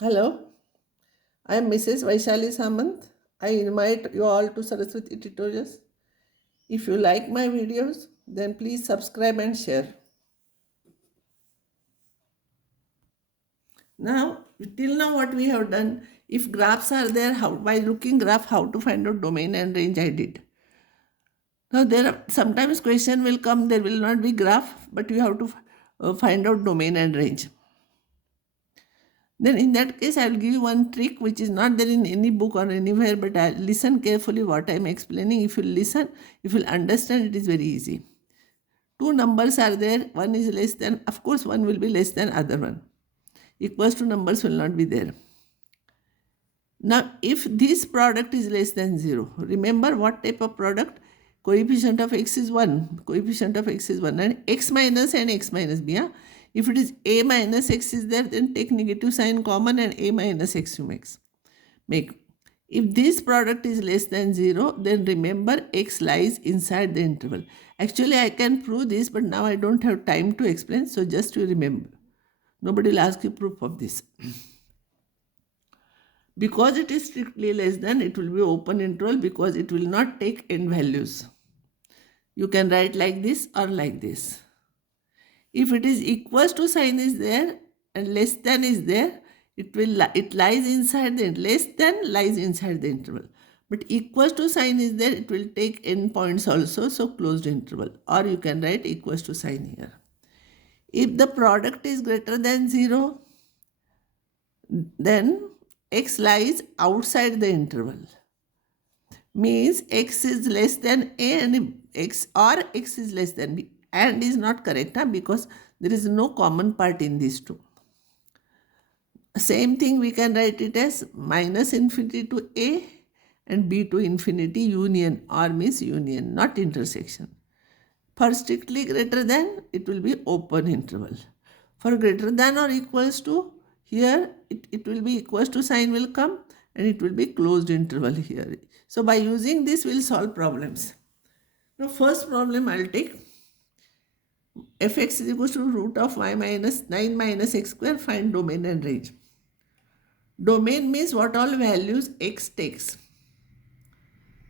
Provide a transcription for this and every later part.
Hello, I am Mrs. Vaishali Samant. I invite you all to Saraswati tutorials. If you like my videos, then please subscribe and share. Now, till now what we have done, if graphs are there, how by looking graph, how to find out domain and range I did. Now there are sometimes question will come, there will not be graph, but you have to find out domain and range. Then in that case, I will give you one trick which is not there in any book or anywhere, but I listen carefully what I am explaining. If you listen, if you understand, it is very easy. Two numbers are there, one is less than, of course one will be less than other one. Equals to numbers will not be there. Now if this product is less than 0, remember what type of product? Coefficient of x is 1, coefficient of x is 1 and x minus and x minus b. Yeah? If it is a minus x is there, then take negative sign common and a minus x you make. If this product is less than 0, then remember x lies inside the interval. Actually, I can prove this, but now I don't have time to explain, so just to remember. Nobody will ask you proof of this. Because it is strictly less than, it will be open interval because it will not take n values. You can write like this or like this. If it is equals to sign is there and less than is there, it lies inside the less than lies inside the interval. But equals to sign is there, it will take n points also, so closed interval. Or you can write equals to sign here. If the product is greater than 0, then x lies outside the interval. Means x is less than a and x or x is less than b. And is not correct because there is no common part in these two. Same thing we can write it as minus infinity to a and b to infinity union, or means union, not intersection. For strictly greater than, it will be open interval. For greater than or equals to, here it will be equals to sign will come and it will be closed interval here. So by using this we will solve problems. Now first problem I will take fx is equals to root of y minus 9 minus x square, find domain and range. Domain means what all values x takes.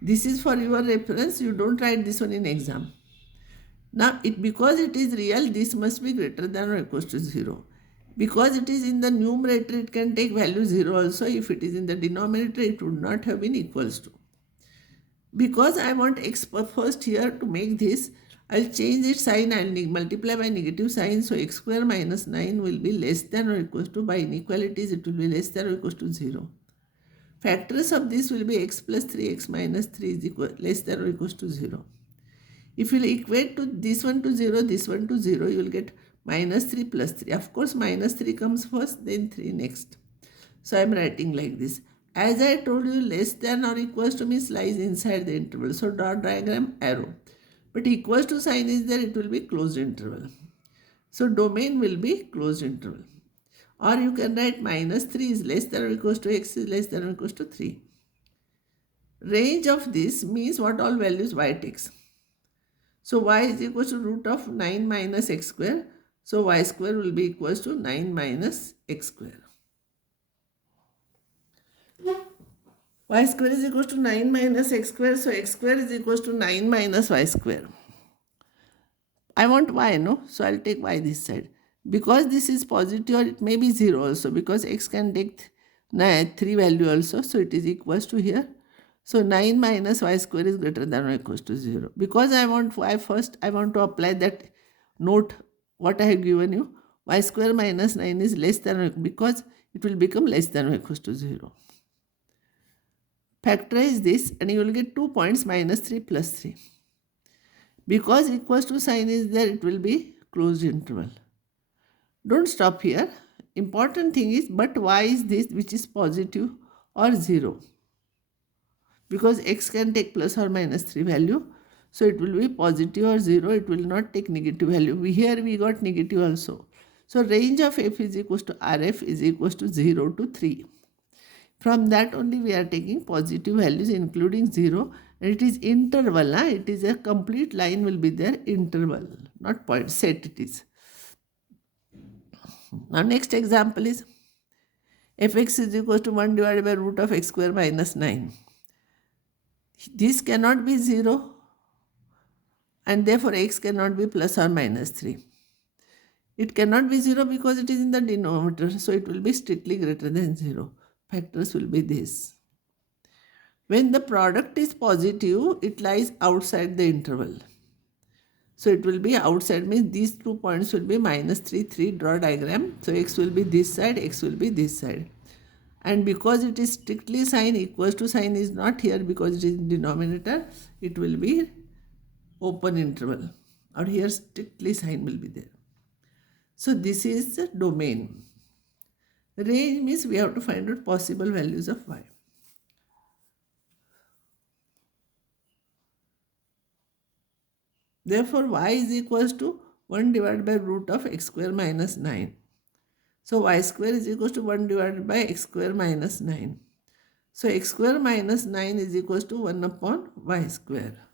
This is for your reference, you don't write this one in exam. Now because it is real, this must be greater than or equals to 0. Because it is in the numerator, it can take value 0 also. If it is in the denominator, it would not have been equals to. Because I want x first here to make this, I'll change its sign, I'll multiply by negative sign. So x square minus 9 will be less than or equals to, by inequalities it will be less than or equals to 0. Factors of this will be x plus 3, x minus 3 is equal, less than or equals to 0. If you equate to this one to 0, this one to 0, you will get minus 3 plus 3. Of course, minus 3 comes first, then 3 next. So I am writing like this. As I told you, less than or equals to means lies inside the interval. So dot diagram, arrow. But equals to sign is there, it will be closed interval. So domain will be closed interval. Or you can write minus 3 is less than or equals to x is less than or equals to 3. Range of this means what all values y takes. So y is equal to root of 9 minus x square. So y square will be equals to 9 minus x square. Y square is equal to 9 minus x square. So x square is equal to 9 minus y square. I want y, no? So I'll take y this side. Because this is positive, or it may be 0 also. Because x can take 3 value also. So it is equals to here. So 9 minus y square is greater than or equals to 0. Because I want y first, I want to apply that note what I have given you. Y square minus 9 is less than or equal, because it will become less than or equals to 0. Factorize this and you will get 2 points minus 3 plus 3. Because equals to sign is there, it will be closed interval. Don't stop here. Important thing is, but y is this which is positive or 0. Because x can take plus or minus 3 value. So it will be positive or 0. It will not take negative value. Here we got negative also. So range of f is equals to rf is equals to 0 to 3. From that only we are taking positive values including 0. And it is interval. It is a complete line will be there, interval, not point, set it is. Now next example is, fx is equal to 1 divided by root of x square minus 9. This cannot be 0 and therefore x cannot be plus or minus 3. It cannot be 0 because it is in the denominator, so it will be strictly greater than 0. Factors will be this. When the product is positive, it lies outside the interval. So it will be outside, means these 2 points will be minus 3, 3, draw diagram. So x will be this side, x will be this side. And because it is strictly sign equals to, sign is not here because it is in denominator, it will be open interval. Or here strictly sign will be there. So this is the domain. Range means we have to find out possible values of y. Therefore, y is equals to 1 divided by root of x square minus 9. So y square is equals to 1 divided by x square minus 9. So x square minus 9 is equals to 1 upon y square.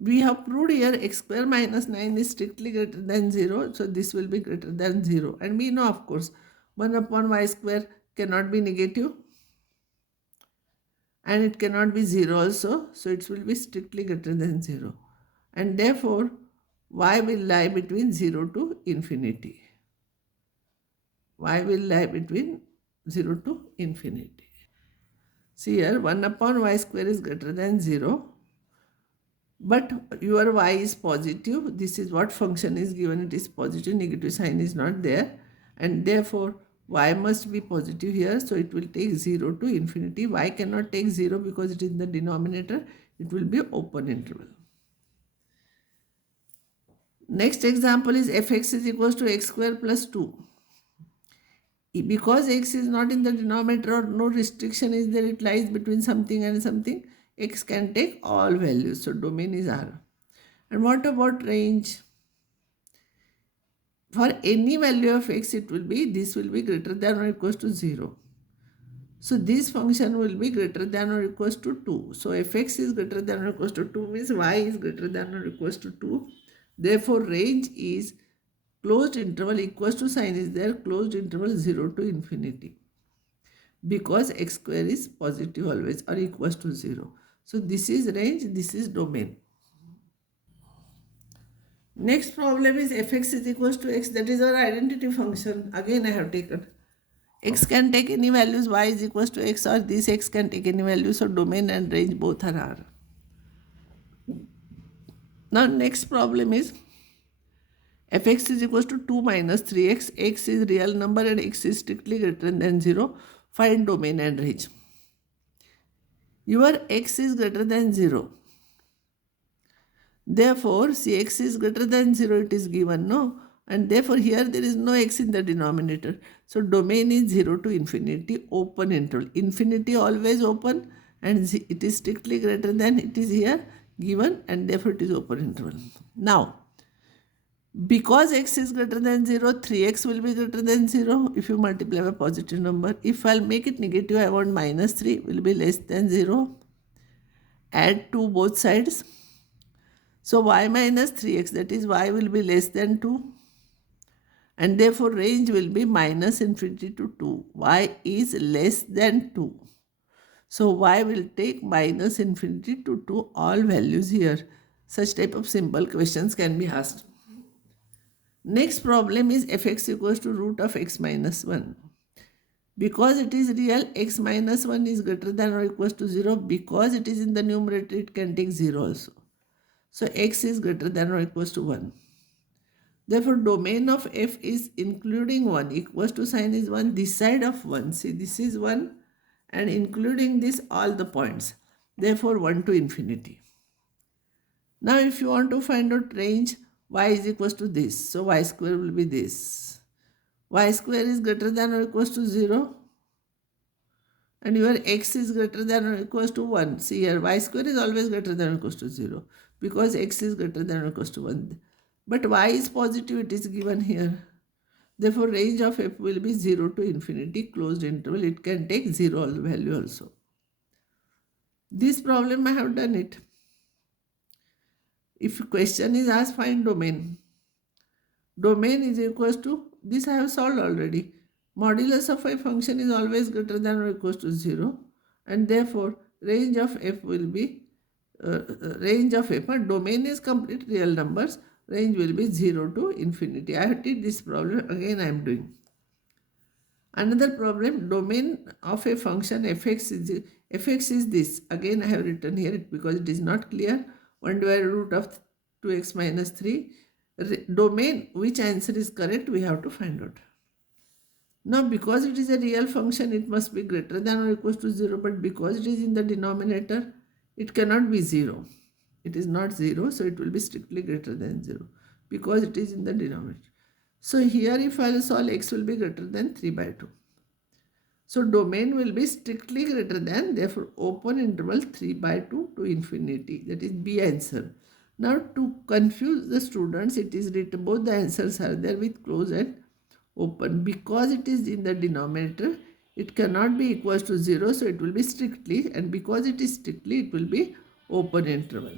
We have proved here x square minus 9 is strictly greater than 0. So this will be greater than 0. And we know, of course, 1 upon y square cannot be negative. And it cannot be 0 also. So it will be strictly greater than 0. And therefore, y will lie between 0 to infinity. Y will lie between 0 to infinity. See here, 1 upon y square is greater than 0. But your y is positive. This is what function is given. It is positive. Negative sign is not there. And therefore, y must be positive here. So it will take 0 to infinity. Y cannot take 0 because it is in the denominator. It will be open interval. Next example is fx is equals to x square plus 2. Because x is not in the denominator or no restriction is there, it lies between something and something, x can take all values. So domain is R. And what about range? For any value of x, it will be, this will be greater than or equals to 0. So this function will be greater than or equals to 2. So fx is greater than or equals to 2 means y is greater than or equals to 2. Therefore, range is closed interval equals to, sign is there, closed interval 0 to infinity. Because x square is positive always or equals to 0. So this is range, this is domain. Next problem is fx is equals to x, that is our identity function. Again I have taken. X can take any values, y is equals to x, or this x can take any values. So domain and range both are R. Now next problem is fx is equals to 2 minus 3x. X is real number and x is strictly greater than 0. Find domain and range. Your x is greater than 0. Therefore, see, x is greater than 0, it is given, no? And therefore, here there is no x in the denominator. So, domain is 0 to infinity, open interval. Infinity always open and it is strictly greater than, it is here given, and therefore it is open interval. Now, because x is greater than 0, 3x will be greater than 0 if you multiply by positive number. If I'll make it negative, I want minus 3 will be less than 0. Add 2 both sides. So y minus 3x, that is y will be less than 2. And therefore range will be minus infinity to 2. Y is less than 2. So y will take minus infinity to 2, all values here. Such type of simple questions can be asked. Next problem is fx equals to root of x minus 1. Because it is real, x minus 1 is greater than or equals to 0. Because it is in the numerator, it can take 0 also. So x is greater than or equals to 1. Therefore, domain of f is including 1, equals to sign is 1, this side of 1. See, this is 1 and including this all the points. Therefore, 1 to infinity. Now, if you want to find out range, y is equals to this. So, y square will be this. Y square is greater than or equals to 0. And your x is greater than or equals to 1. See here, y square is always greater than or equals to 0. Because x is greater than or equals to 1. But y is positive, it is given here. Therefore, range of f will be 0 to infinity, closed interval. It can take 0 value also. This problem I have done it. If question is asked, find domain. Domain is equals to, this I have solved already. Modulus of a function is always greater than or equals to 0, and therefore range of f will be range of f. Domain is complete real numbers. Range will be 0 to infinity. I have did this problem. Again I am doing. Another problem, domain of a function fx is this. Again I have written here because it is not clear. 1 divided root of 2x minus 3. Domain, which answer is correct, we have to find out. Now because it is a real function, it must be greater than or equals to 0, but because it is in the denominator, it cannot be 0. It is not 0, so it will be strictly greater than 0 because it is in the denominator. So here if I will solve, x will be greater than 3 by 2. So domain will be strictly greater than, therefore open interval 3 by 2 to infinity. That is B answer. Now to confuse the students, it is written, both the answers are there with close and open. Because it is in the denominator, it cannot be equals to 0, so it will be strictly, and because it is strictly, it will be open interval.